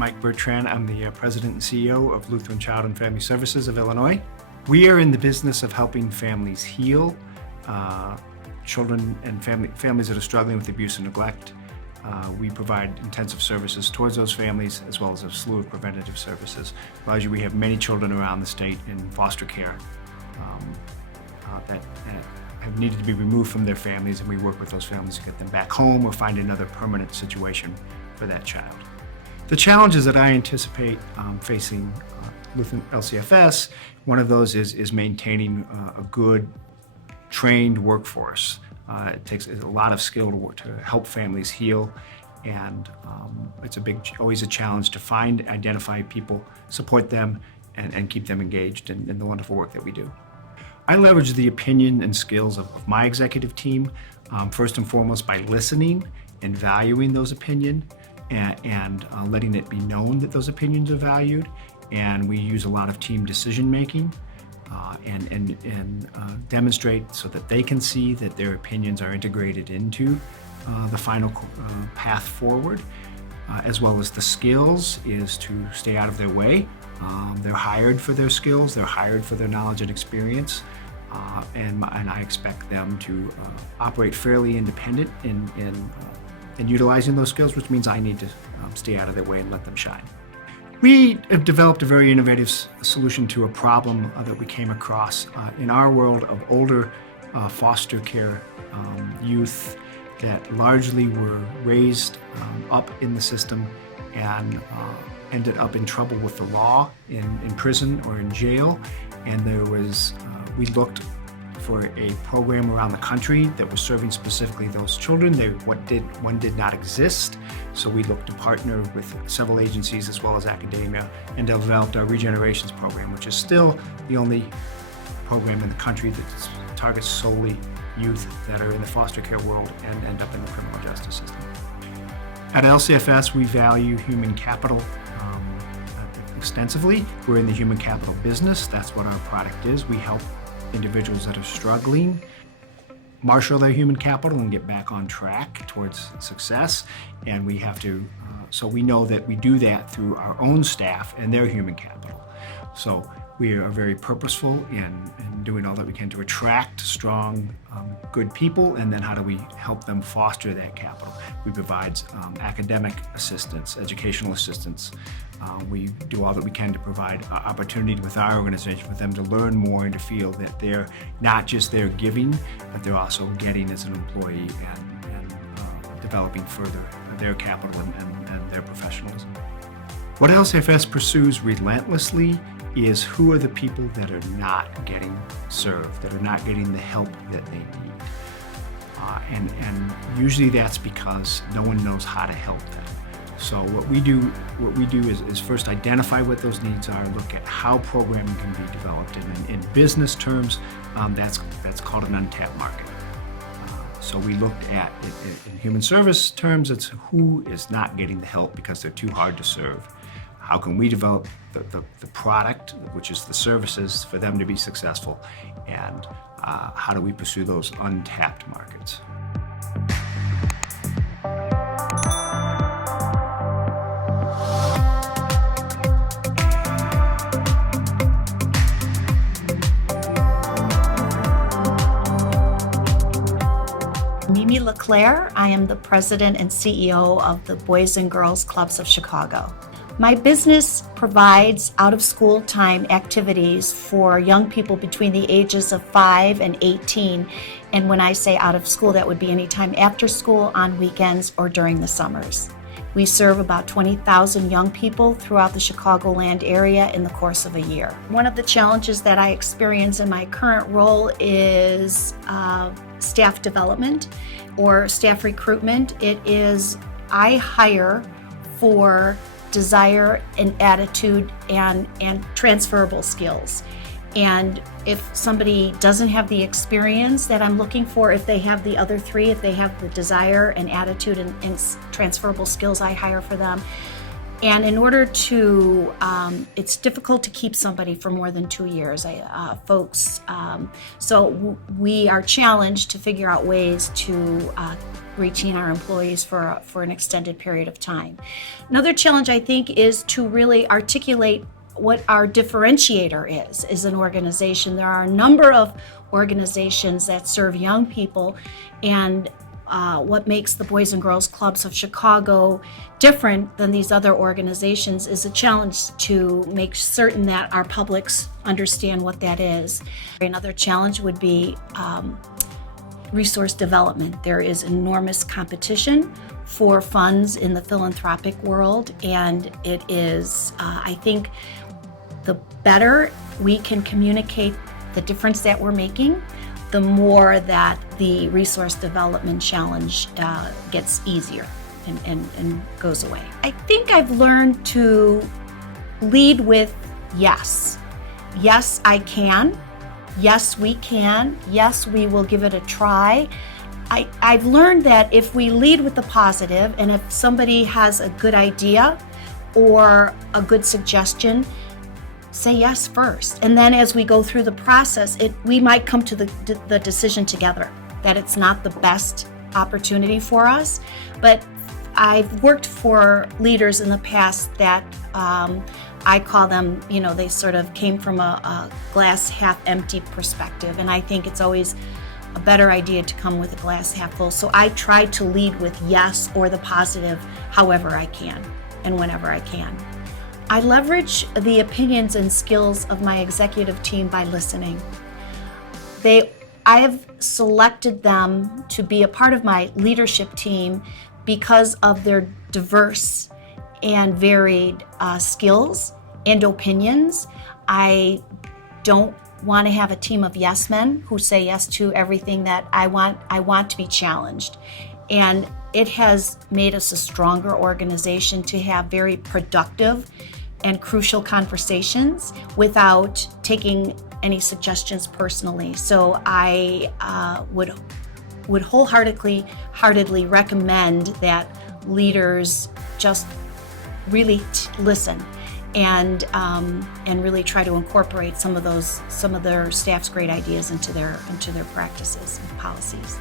Mike Bertrand. I'm the President and CEO of Lutheran Child and Family Services of Illinois. We are in the business of helping families heal, children and families that are struggling with abuse and neglect. We provide intensive services towards those families, as well as a slew of preventative services. Elijah, we have many children around the state in foster care that have needed to be removed from their families, and we work with those families to get them back home or find another permanent situation for that child. The challenges that I anticipate facing within LCFS, one of those is maintaining a good, trained workforce. It takes a lot of skill to help families heal, and it's always a challenge to identify people, support them, and keep them engaged in the wonderful work that we do. I leverage the opinion and skills of my executive team, first and foremost by listening and valuing those opinions and letting it be known that those opinions are valued. And we use a lot of team decision making and demonstrate so that they can see that their opinions are integrated into the final path forward, as well as the skills is to stay out of their way. They're hired for their skills, they're hired for their knowledge and experience, and I expect them to operate fairly independent in utilizing those skills, which means I need to stay out of their way and let them shine. We have developed a very innovative solution to a problem that we came across in our world of older foster care youth that largely were raised up in the system and ended up in trouble with the law in prison or in jail. And we looked for a program around the country that was serving specifically those children. One did not exist, so we looked to partner with several agencies as well as academia and developed our Regenerations program, which is still the only program in the country that targets solely youth that are in the foster care world and end up in the criminal justice system. At LCFS, we value human capital extensively. We're in the human capital business. That's what our product is. We help individuals that are struggling marshal their human capital and get back on track towards success. And we have to, so we know that we do that through our own staff and their human capital. So we are very purposeful in doing all that we can to attract strong, good people, and then how do we help them foster that capital? We provide academic assistance, educational assistance. We do all that we can to provide opportunity with our organization for them to learn more and to feel that they're not just there giving, but they're also getting as an employee and developing further their capital and their professionalism. What LCFS pursues relentlessly is who are the people that are not getting served, that are not getting the help that they need. And usually that's because no one knows how to help them. So what we do is first identify what those needs are, look at how programming can be developed. And in business terms, that's called an untapped market. So we looked at it in human service terms, it's who is not getting the help because they're too hard to serve. How can we develop the product, which is the services, for them to be successful? And how do we pursue those untapped markets? Leclair. I am the president and CEO of the Boys and Girls Clubs of Chicago. My business provides out-of-school time activities for young people between the ages of 5 and 18. And when I say out of school, that would be anytime after school, on weekends, or during the summers. We serve about 20,000 young people throughout the Chicagoland area in the course of a year. One of the challenges that I experience in my current role is staff development or staff recruitment. I hire for desire and attitude and transferable skills. And if somebody doesn't have the experience that I'm looking for, if they have the other three, if they have the desire and attitude and transferable skills, I hire for them. And in order to, it's difficult to keep somebody for more than 2 years, so we are challenged to figure out ways to retain our employees for an extended period of time. Another challenge, I think, is to really articulate what our differentiator is as an organization. There are a number of organizations that serve young people, and what makes the Boys and Girls Clubs of Chicago different than these other organizations is a challenge to make certain that our publics understand what that is. Another challenge would be resource development. There is enormous competition for funds in the philanthropic world, and it is, I think, the better we can communicate the difference that we're making, the more that the resource development challenge gets easier and goes away. I think I've learned to lead with yes. Yes, I can. Yes, we can. Yes, we will give it a try. I've learned that if we lead with the positive, and if somebody has a good idea or a good suggestion, say yes first. And then as we go through the process, we might come to the decision together that it's not the best opportunity for us. But I've worked for leaders in the past that I call them, they sort of came from a glass half empty perspective. And I think it's always a better idea to come with a glass half full. So I try to lead with yes or the positive however I can and whenever I can. I leverage the opinions and skills of my executive team by listening. I have selected them to be a part of my leadership team because of their diverse and varied skills and opinions. I don't want to have a team of yes men who say yes to everything that I want to be challenged. And it has made us a stronger organization to have very productive and crucial conversations without taking any suggestions personally. So I would wholeheartedly recommend that leaders just really listen and really try to incorporate some of their staff's great ideas into their practices and policies.